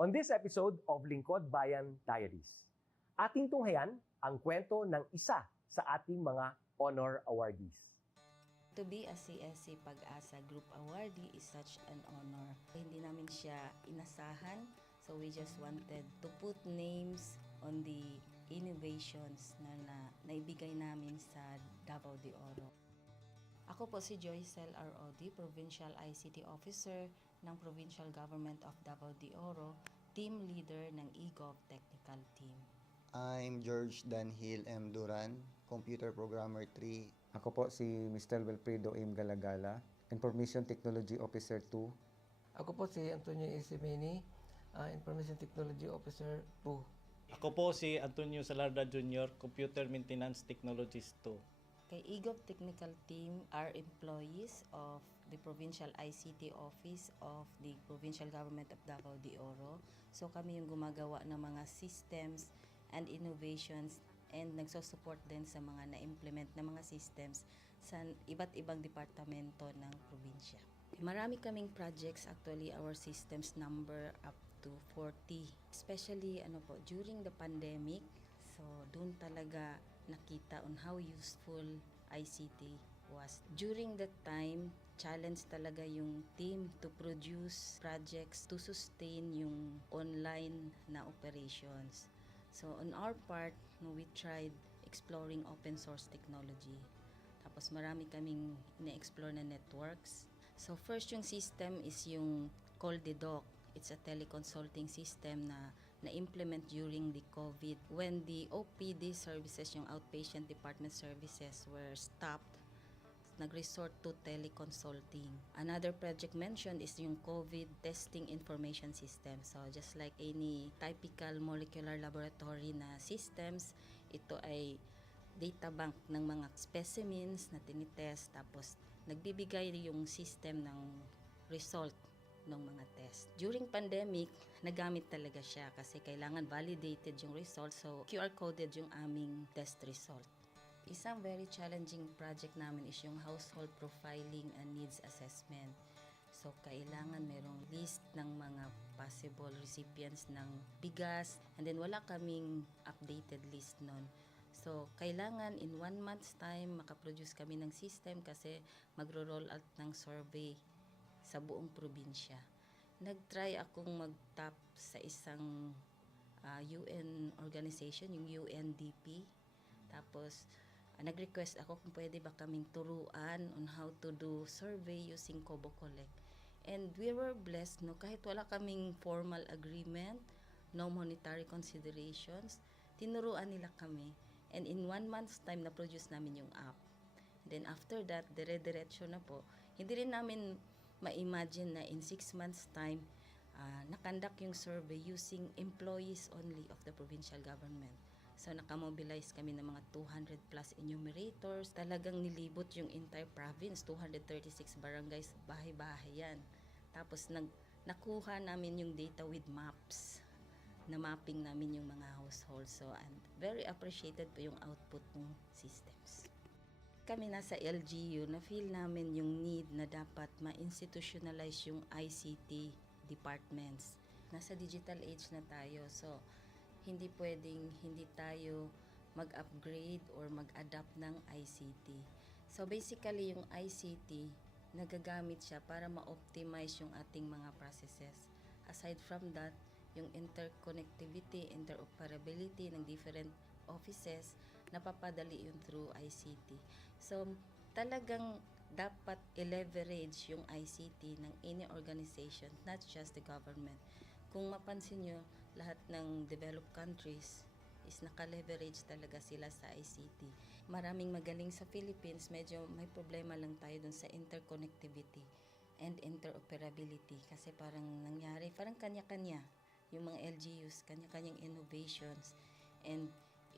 On this episode of Lingkod Bayan Diaries, ating tunghayan ang kwento ng isa sa ating mga honor awardees. To be a CSC Pag-asa Group Awardee is such an honor. Hindi namin siya inasahan, so we just wanted to put names on the innovations na naibigay namin sa Davao de Oro. Ako po si Joycel R.O.D., Provincial ICT Officer ng Provincial Government of Davao de Oro, Team Leader ng eGov Technical Team. I'm George Danhil M. Duran, Computer Programmer 3. Ako po si Mr. Wilfredo M. Galagala, Information Technology Officer 2. Ako po si Antonio Isimini, Information Technology Officer 2. Ako po si Antonio Salarda Jr., Computer Maintenance Technologist 2. Kay eGov Technical Team are employees of the Provincial ICT Office of the Provincial Government of Davao de Oro. So kami yung gumagawa ng mga systems and innovations and nagsusupport din sa mga na-implement na mga systems sa iba't ibang departamento ng probinsya. Marami kaming projects, actually our systems number up to 40. Especially during the pandemic, so doon talaga nakita on how useful ICT was. During that time, challenge talaga yung team to produce projects to sustain yung online na operations. So on our part, we tried exploring open source technology. Tapos marami kaming ina-explore na networks. So first yung system is yung CallDedoc. It's a teleconsulting system na na-implement during the COVID. When the OPD services, yung outpatient department services were stopped, nag-resort to teleconsulting. Another project mentioned is yung COVID testing information system. So just like any typical molecular laboratory na systems, ito ay data bank ng mga specimens na tinitest, tapos nagbibigay yung system ng result ng mga test. During pandemic, nagamit talaga siya kasi kailangan validated yung result, so QR coded yung aming test result. Isang very challenging project namin is yung household profiling and needs assessment. So kailangan merong list ng mga possible recipients ng bigas, and then wala kaming updated list nun. So kailangan in 1 month's time makaproduce kami ng system kasi magro-roll out ng survey sa buong probinsya. Nag-try akong mag-tap sa isang UN organization, yung UNDP. Tapos, nag-request ako kung pwede ba kaming turuan on how to do survey using Kobo Collect. And we were blessed, kahit wala kaming formal agreement, no monetary considerations, tinuruan nila kami. And in 1 month's time, na-produce namin yung app. And then after that, dire-diretso na po. Hindi rin namin ma-imagine na in 6 months' time, nakandak yung survey using employees only of the provincial government. So, nakamobilize kami ng mga 200 plus enumerators. Talagang nilibot yung entire province, 236 barangays, bahay-bahay yan. Tapos, nakuha namin yung data with maps. Na mapping namin yung mga households. So, and very appreciated po yung output ng systems. Kami nasa LGU, na-feel namin yung need na dapat ma-institutionalize yung ICT departments. Nasa digital age na tayo, so hindi pwedeng hindi tayo mag-upgrade or mag-adapt ng ICT. So basically yung ICT, nagagamit siya para ma-optimize yung ating mga processes. Aside from that, yung interconnectivity, interoperability ng different offices, napapadali yun through ICT. So, talagang dapat i-leverage yung ICT ng any organization, not just the government. Kung mapansin nyo, lahat ng developed countries is naka-leverage talaga sila sa ICT. Maraming magaling sa Philippines, medyo may problema lang tayo dun sa interconnectivity and interoperability kasi parang nangyari, parang kanya-kanya yung mga LGUs, kanya-kanyang innovations. And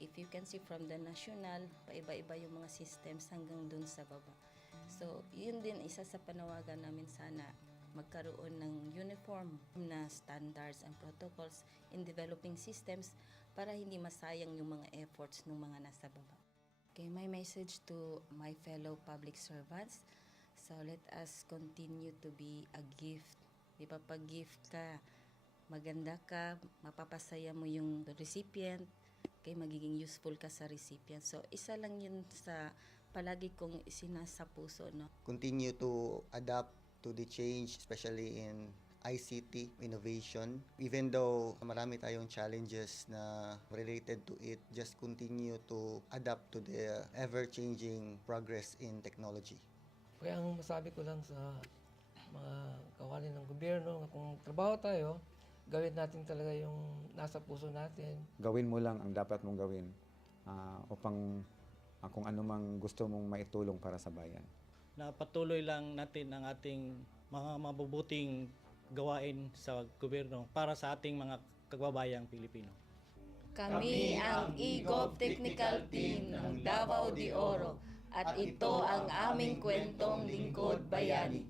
if you can see from the national, paiba-iba yung mga systems hanggang dun sa baba. So, yun din isa sa panawagan namin, sana magkaroon ng uniform na standards and protocols in developing systems para hindi masayang yung mga efforts ng mga nasa baba. Okay, my message to my fellow public servants, so let us continue to be a gift. Di ba, pag gift ka, maganda ka, mapapasaya mo yung recipient, kay magiging useful ka sa recipient. So, isa lang yun sa palagi kong isinasa puso, no? Continue to adapt to the change, especially in ICT innovation. Even though marami tayong challenges na related to it, just continue to adapt to the ever-changing progress in technology. Kaya ang masabi ko lang sa mga kawani ng gobyerno, kung trabaho tayo, gawin natin talaga yung nasa puso natin. Gawin mo lang ang dapat mong gawin upang kung ano mang gusto mong maitulong para sa bayan. Na patuloy lang natin ang ating mga mabubuting gawain sa gobyerno para sa ating mga kababayang Pilipino. Kami ang EGOV Technical Team ng Davao de Oro at ito ang aming kwentong Lingkod Bayani.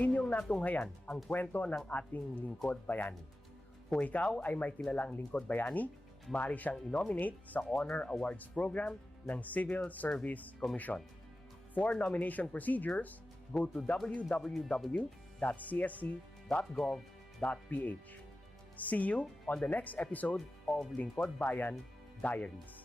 Inyong natunghayan ang kwento ng ating Lingkod Bayani. Kung ikaw ay may kilalang Lingkod Bayani, maaari siyang i-nominate sa Honor Awards Program ng Civil Service Commission. For nomination procedures, go to www.csc.gov.ph. See you on the next episode of Lingkod Bayan Diaries.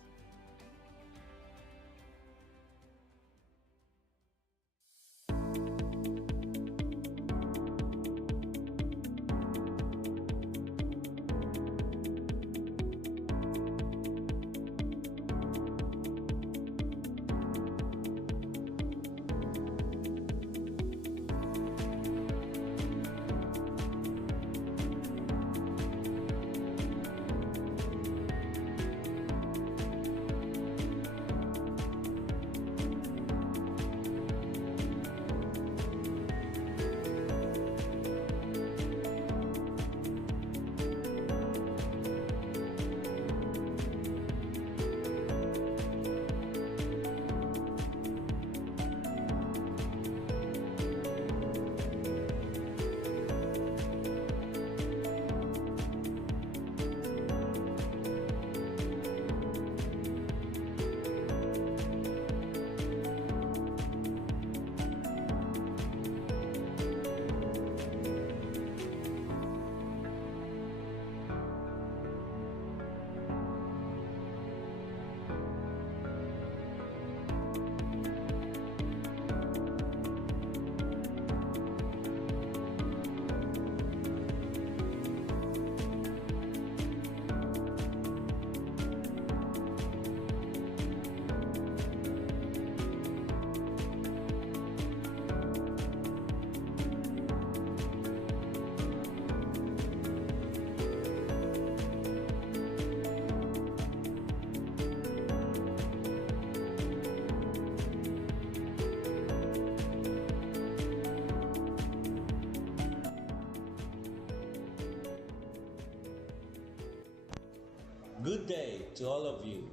Good day to all of you.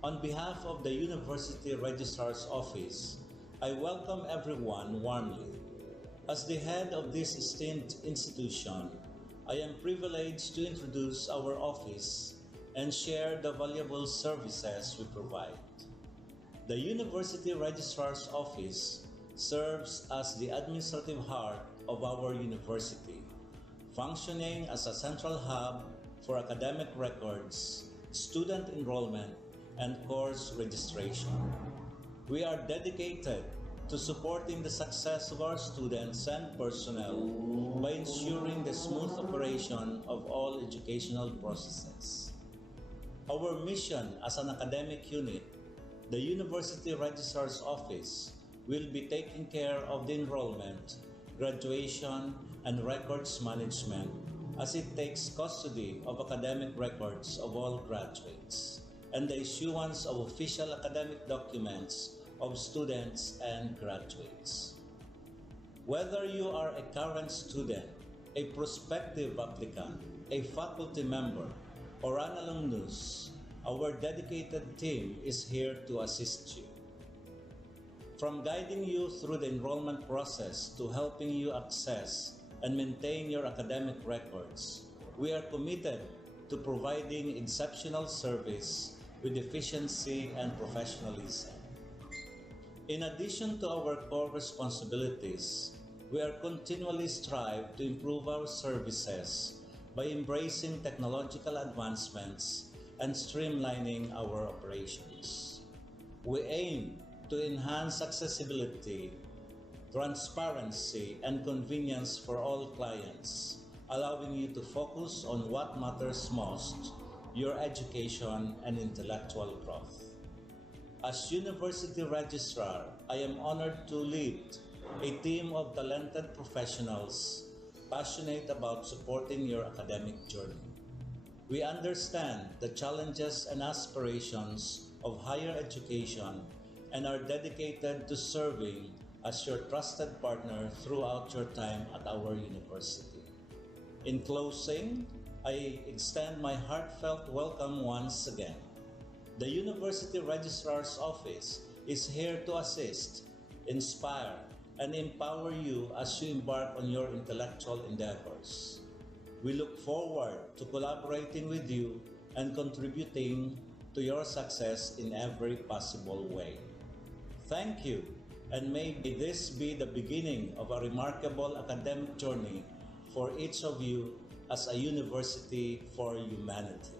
On behalf of the University Registrar's Office, I welcome everyone warmly. As the head of this esteemed institution, I am privileged to introduce our office and share the valuable services we provide. The University Registrar's Office serves as the administrative heart of our university, functioning as a central hub for academic records, student enrollment, and course registration. We are dedicated to supporting the success of our students and personnel by ensuring the smooth operation of all educational processes. Our mission as an academic unit, the University Registrar's Office, will be taking care of the enrollment, graduation, and records management as it takes custody of academic records of all graduates and the issuance of official academic documents of students and graduates. Whether you are a current student, a prospective applicant, a faculty member, or an alumnus, our dedicated team is here to assist you. From guiding you through the enrollment process to helping you access and maintain your academic records, we are committed to providing exceptional service with efficiency and professionalism. In addition to our core responsibilities, we are continually strive to improve our services by embracing technological advancements and streamlining our operations. We aim to enhance accessibility, transparency, and convenience for all clients, allowing you to focus on what matters most, your education and intellectual growth. As University Registrar, I am honored to lead a team of talented professionals passionate about supporting your academic journey. We understand the challenges and aspirations of higher education and are dedicated to serving as your trusted partner throughout your time at our university. In closing, I extend my heartfelt welcome once again. The University Registrar's Office is here to assist, inspire, and empower you as you embark on your intellectual endeavors. We look forward to collaborating with you and contributing to your success in every possible way. Thank you, and may this be the beginning of a remarkable academic journey for each of you as a university for humanity.